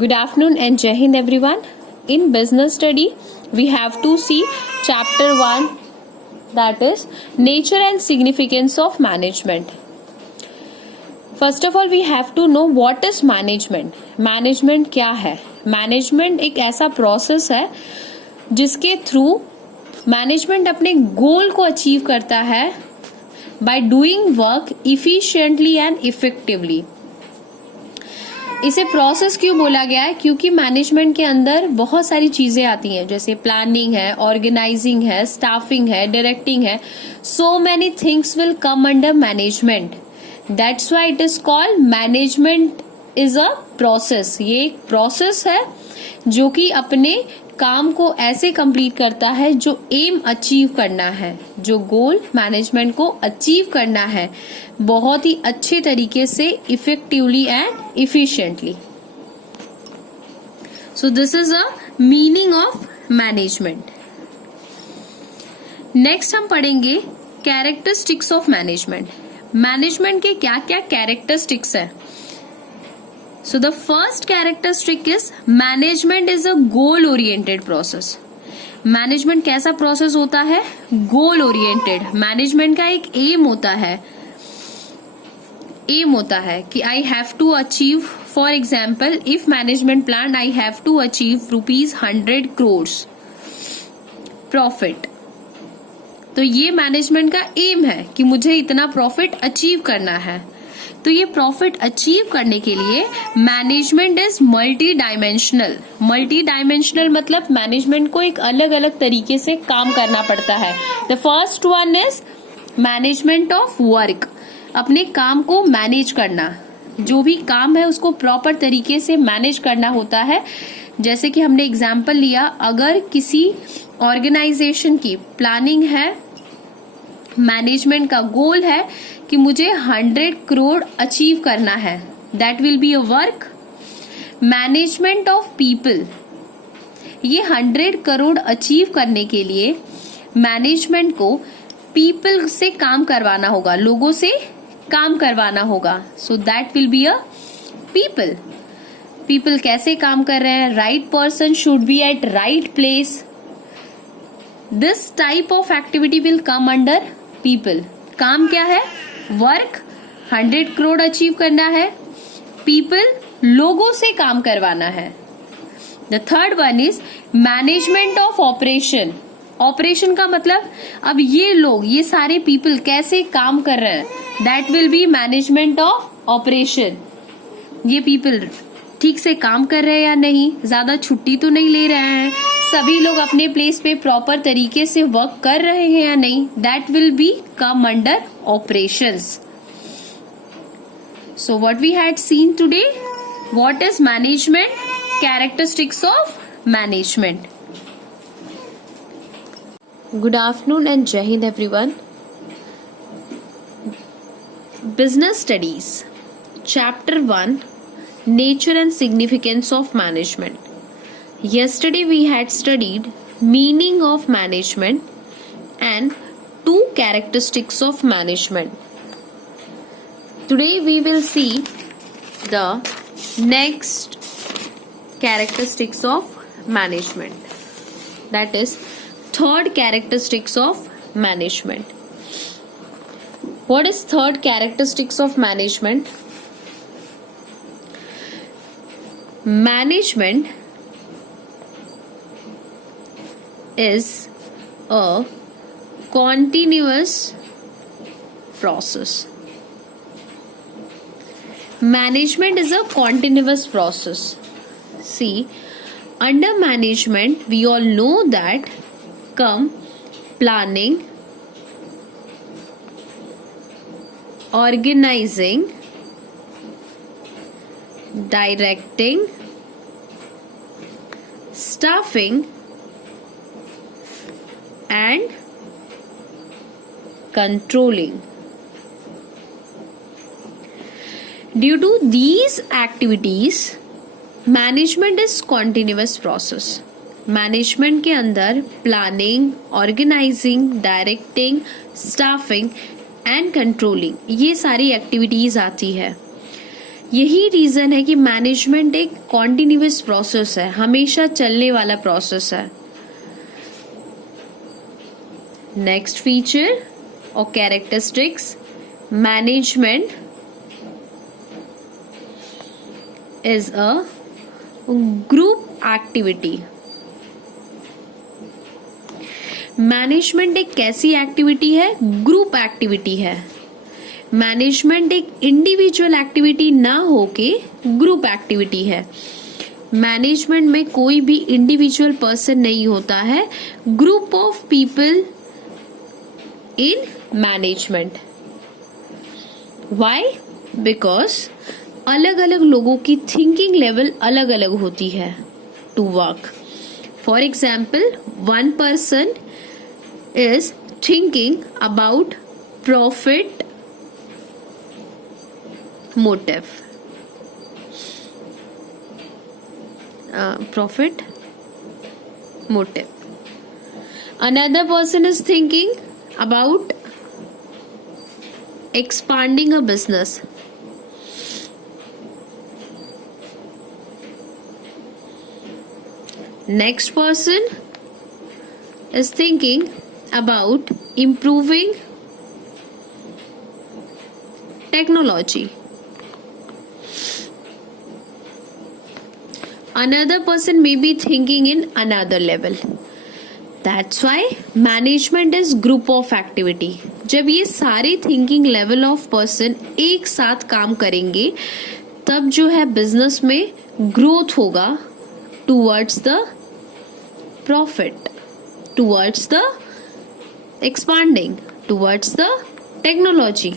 Good afternoon and Jai Hind everyone. In business study, we have to see chapter 1, that is nature and significance of management. First of all, we have to know what is management. Management क्या है? Management एक ऐसा process है जिसके through management अपने गोल को achieve करता है by doing work efficiently and effectively. इसे प्रोसेस क्यों बोला गया है? क्योंकि मैनेजमेंट के अंदर बहुत सारी चीजें आती हैं, जैसे प्लानिंग है, ऑर्गेनाइजिंग है, स्टाफिंग है, डायरेक्टिंग है. So many things will come under management. That's why it is called management is a process. ये एक प्रोसेस है जो कि अपने काम को ऐसे कंप्लीट करता है जो एम अचीव करना है, जो गोल मैनेजमेंट को अचीव करना है बहुत ही अच्छे तरीके से, effectively and efficiently. So this is a meaning of management. Next हम पढ़ेंगे कैरेक्टरिस्टिक्स ऑफ मैनेजमेंट. मैनेजमेंट के क्या क्या कैरेक्टरिस्टिक्स है. So the first characteristic is management is a goal oriented process. Management कैसा प्रोसेस होता है? Goal oriented. मैनेजमेंट का एक एम होता है कि I have to achieve, for example if management plan I have to achieve ₹100 crores profit. तो ये मैनेजमेंट का एम है कि मुझे इतना प्रॉफिट अचीव करना है. तो ये प्रॉफिट अचीव करने के लिए management is multi dimensional. Multi dimensional मतलब मैनेजमेंट को एक अलग अलग तरीके से काम करना पड़ता है. The first one is management of work. अपने काम को मैनेज करना, जो भी काम है उसको प्रॉपर तरीके से मैनेज करना होता है. जैसे कि हमने एग्जाम्पल लिया, अगर किसी ऑर्गेनाइजेशन की प्लानिंग है, मैनेजमेंट का गोल है कि मुझे 100 करोड़ अचीव करना है, that will be a work. Management of people, ये 100 करोड़ अचीव करने के लिए मैनेजमेंट को पीपल से काम करवाना होगा, लोगों से काम करवाना होगा. So that will be a people. People कैसे काम कर रहे हैं? Right person should be at right place. This type of activity will come under people. काम क्या है? वर्क. 100 करोड़ अचीव करना है. पीपल, लोगों से काम करवाना है. The third one is management of operation. Operation का मतलब अब ये लोग, ये सारे पीपल कैसे काम कर रहे हैं, that will B management of operation. ये पीपल ठीक से काम कर रहे हैं या नहीं, ज्यादा छुट्टी तो नहीं ले रहे हैं, सभी लोग अपने प्लेस पे प्रॉपर तरीके से वर्क कर रहे हैं या नहीं, that will be come under operations. So what we had seen today, what is management, characteristics of management. Good afternoon and Jai Hind everyone. Business studies chapter 1, nature and significance of management. Yesterday we had studied meaning of management and 2 characteristics of management. Today we will see the next characteristics of management, that is third characteristics of management. What is third characteristics of management? Management is a continuous process. Management is a continuous process. See, under management we all know that come planning, organizing, directing, staffing and controlling. Due to these activities, management is continuous process. Management के अंदर planning, organizing, directing, staffing and controlling, ये सारी activities आती है. यही reason है कि management एक कॉन्टिन्यूअस प्रोसेस है, हमेशा चलने वाला प्रोसेस है। नेक्स्ट फीचर और characteristics, management is a group activity. Management एक कैसी एक्टिविटी है? ग्रुप एक्टिविटी है। मैनेजमेंट एक इंडिविजुअल एक्टिविटी ना होके ग्रुप एक्टिविटी है। मैनेजमेंट में कोई भी इंडिविजुअल पर्सन नहीं होता है, group of people in management. Why? Because अलग अलग लोगों की थिंकिंग लेवल अलग अलग होती है to work. For example, one person is thinking about profit motive, profit motive. Another person is thinking about expanding a business. Next person is thinking about improving technology. Another person may be thinking in another level. That's why management is group of activity. जब ये सारे thinking level of person एक साथ काम करेंगे तब जो है बिजनेस में ग्रोथ होगा towards the profit, towards the expanding, towards the technology.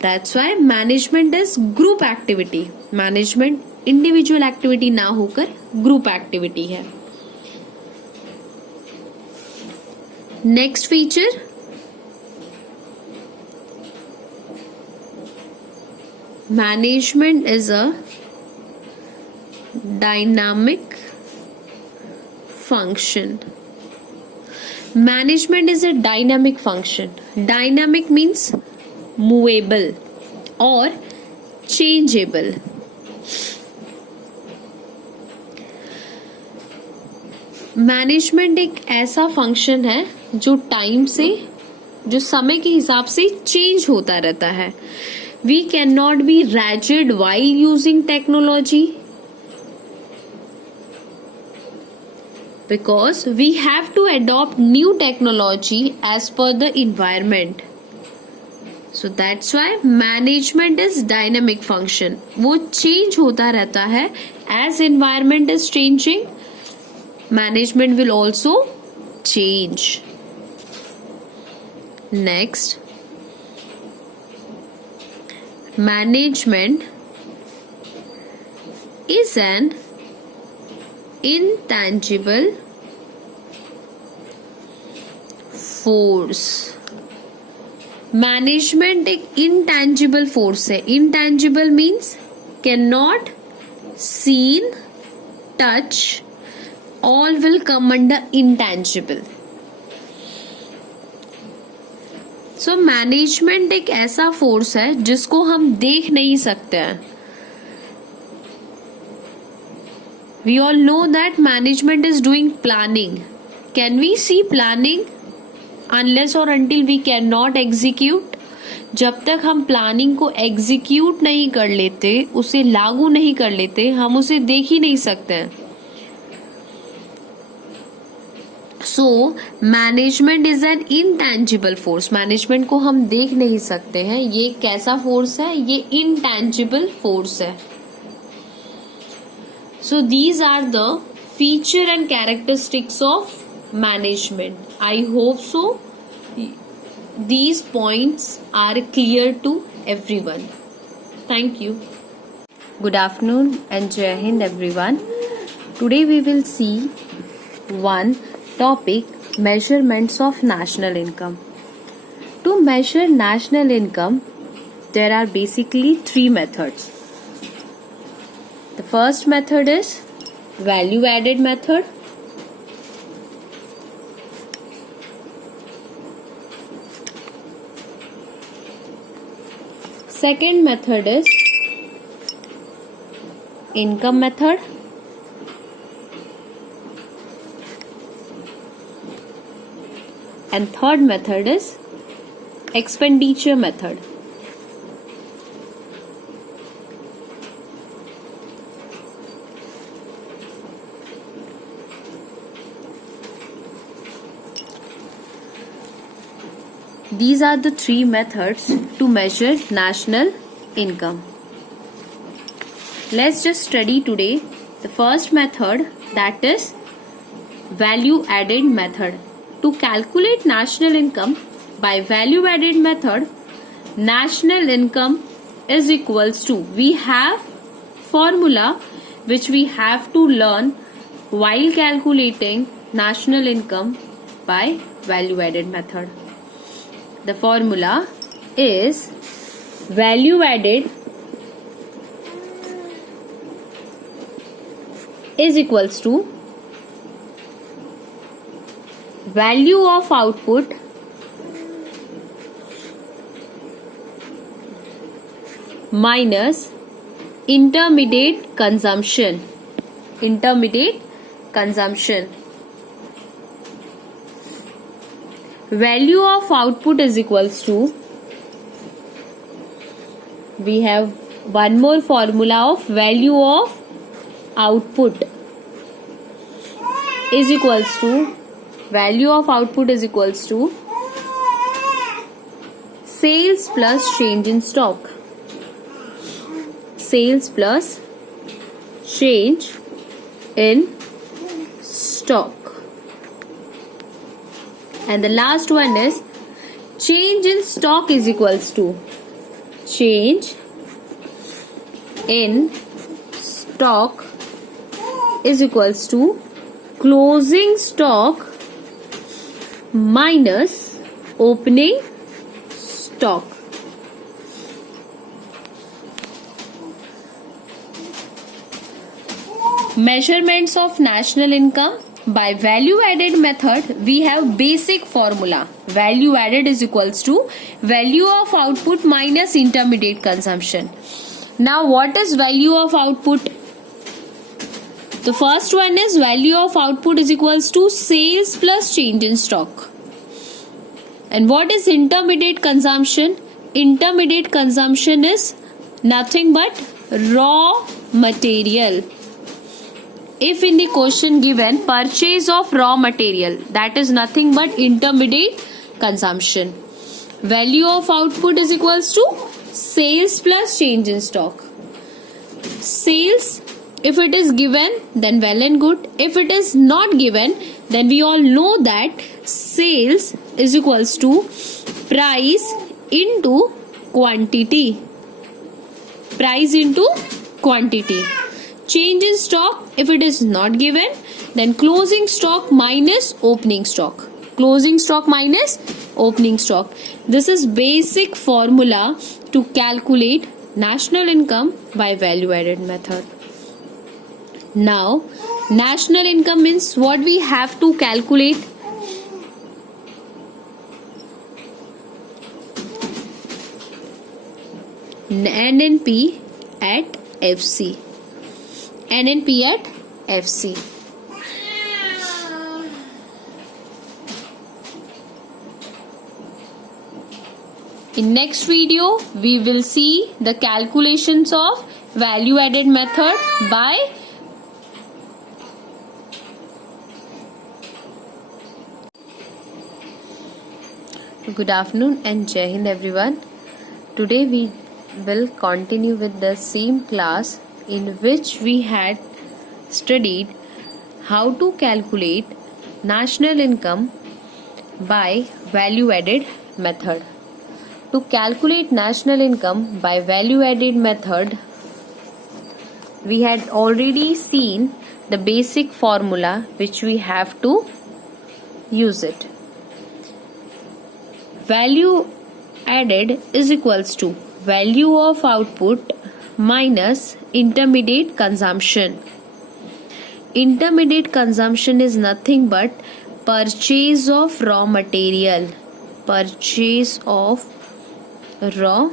That's why management is group activity. Management individual activity ना होकर group activity है। Next feature, management is a dynamic function. Management is a dynamic function. Dynamic means movable or changeable. Management एक ऐसा function है जो time से, जो समय के हिसाब से चेंज होता रहता है। We can not be rigid while using technology because we have to adopt new technology as per the environment. So that's why management is dynamic function. वो change होता रहता है as environment is changing, management will also change. Next, management is an intangible force. Management एक intangible force है। intangible means can not seen, touch, all will come under intangible। So management एक ऐसा force है जिसको हम देख नहीं सकते हैं। We all know that management is doing planning. Can we see planning? Unless or until we cannot execute. जब तक हम प्लानिंग को एग्जीक्यूट नहीं कर लेते, उसे लागू नहीं कर लेते, हम उसे देख ही नहीं सकते हैं। So management is an intangible force. Management को हम देख नहीं सकते हैं। ये कैसा फोर्स है? ये इनटैंजिबल फोर्स है। So these are the feature and characteristics of management. I hope so these points are clear to everyone. Thank you. Good afternoon and Jai Hind everyone. Today we will see one topic, measurements of national income. To measure national income, there are basically three methods. The first method is value added method. Second method is income method, and third method is expenditure method. These are the three methods to measure national income. Let's just study today the first method, that is value added method. To calculate national income by value added method, national income is equals to, we have formula which we have to learn while calculating national income by value added method. The formula is value added is equals to value of output minus intermediate consumption. Value of output is equals to, we have one more formula of value of output is equals to, value of output is equals to sales plus change in stock. Sales plus change in stock. And the last one is change in stock is equals to change in stock is equals to closing stock minus opening stock. Measurements of national income by value added method, we have basic formula. Value added is equals to value of output minus intermediate consumption. Now what is value of output? The first one is value of output is equals to sales plus change in stock. And what is intermediate consumption? Intermediate consumption is nothing but raw material. If in the question given purchase of raw material, that is nothing but intermediate consumption. Value of output is equals to sales plus change in stock. Sales, if it is given, then well and good. If it is not given, then we all know that sales is equals to price into quantity. Price into quantity. Change in stock, if it is not given, then closing stock minus opening stock. Closing stock minus opening stock. This is basic formula to calculate national income by value added method. Now, national income means what we have to calculate. NNP at FC. NNP at FC. In next video, we will see the calculations of value added method by Good afternoon and Jai Hind everyone. Today we will continue with the same class in which we had studied how to calculate national income by value added method. To calculate national income by value added method, we had already seen the basic formula which we have to use it. Value added is equals to value of output minus intermediate consumption. Intermediate consumption is nothing but purchase of raw material. Purchase of raw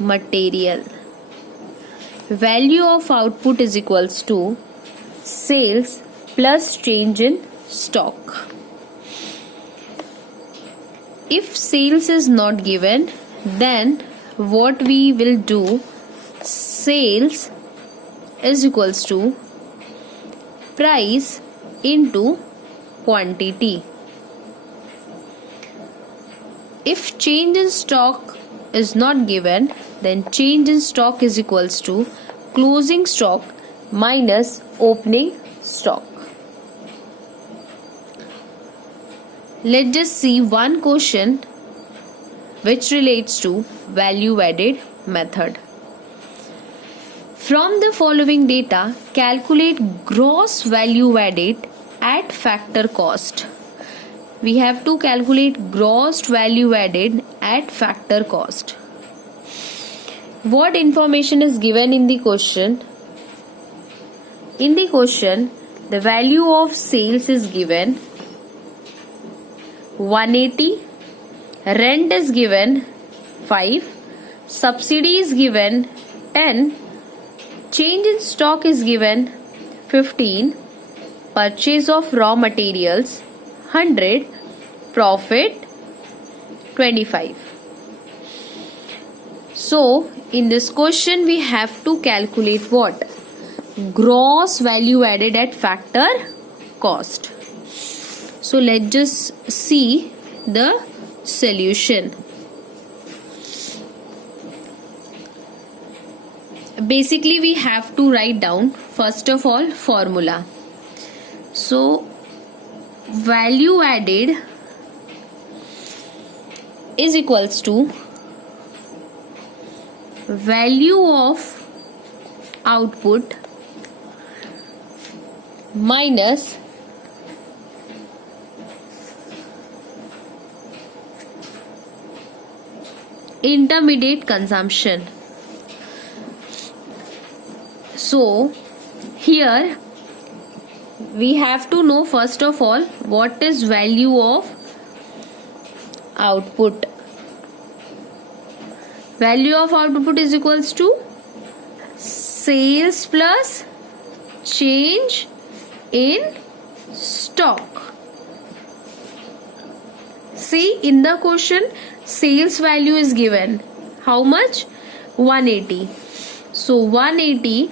material. value of output is equals to sales plus change in stock. If sales is not given, then what we will do, sales is equals to price into quantity. If change in stock is not given, then change in stock is equals to closing stock minus opening stock. Let's just see one question which relates to value added method. From the following data, calculate gross value added at factor cost. We have to calculate gross value added at factor cost. What information is given in the question? In the question, the value of sales is given 180, rent is given 5, subsidy is given 10, change in stock is given 15, purchase of raw materials 100, profit 25. So in this question we have to calculate what? Gross value added at factor cost. So let's just see the solution. Basically we have to write down first of all formula. So value added is equals to value of output minus intermediate consumption. So here we have to know first of all what is value of output. Value of output is equals to sales plus change in stock. See, in the question sales value is given how much? 180. So 180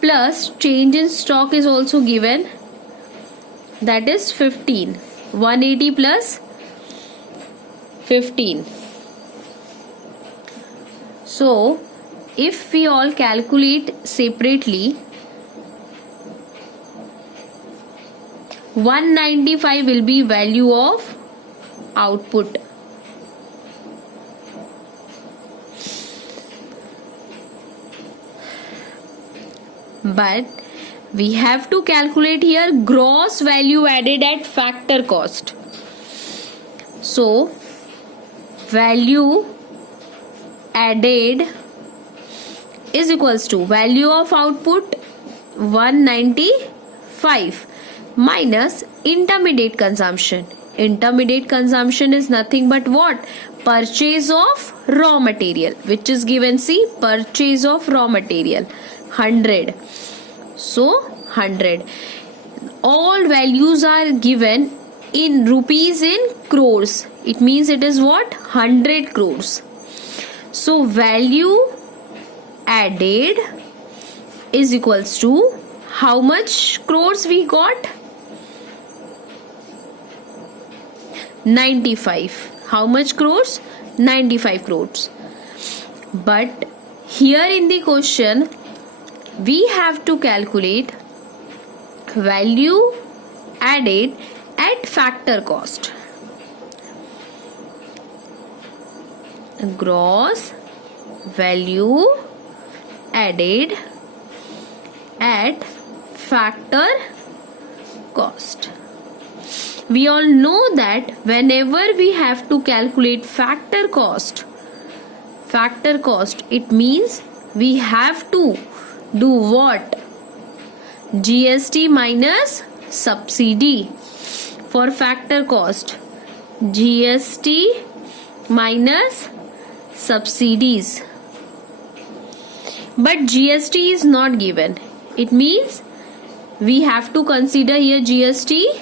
plus change in stock is also given, that is 15. 180 plus 15. So if we all calculate separately, 195 will be value of output. But we have to calculate here gross value added at factor cost. So value added is equals to value of output 195 minus intermediate consumption. Intermediate consumption is nothing but what? Purchase of raw material, which is given, see, purchase of raw material 100. So 100. All values are given in rupees in crores. It means it is what? 100 crores. So value added is equals to how much crores we got? 95. How much crores? 95 crores. But here in the question we have to calculate value added at factor cost. Gross value added at factor cost. We all know that whenever we have to calculate factor cost, it means we have to do what? GST minus subsidy. For factor cost, GST minus subsidies. but GST is not given. It means we have to consider here GST.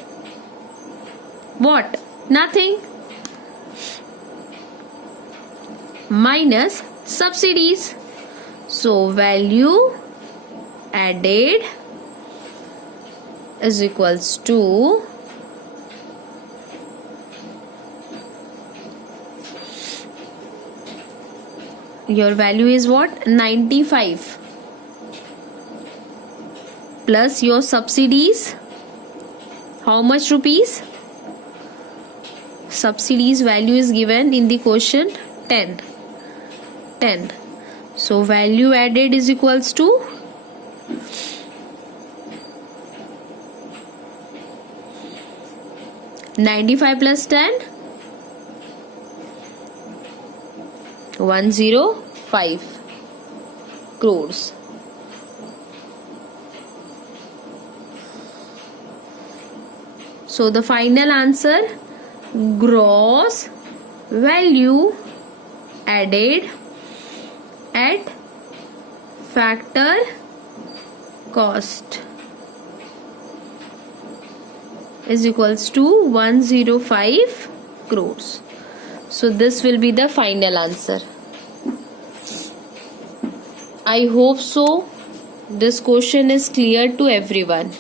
What? Nothing. Minus subsidies. So value added is equals to your value is what? 95 plus your subsidies. How much rupees? Subsidies value is given in the question 10. So value added is equals to $95 plus 10, 105 crores. So the final answer, gross value added at factor cost is equals to 105 crores. So this will be the final answer. I hope so this question is clear to everyone.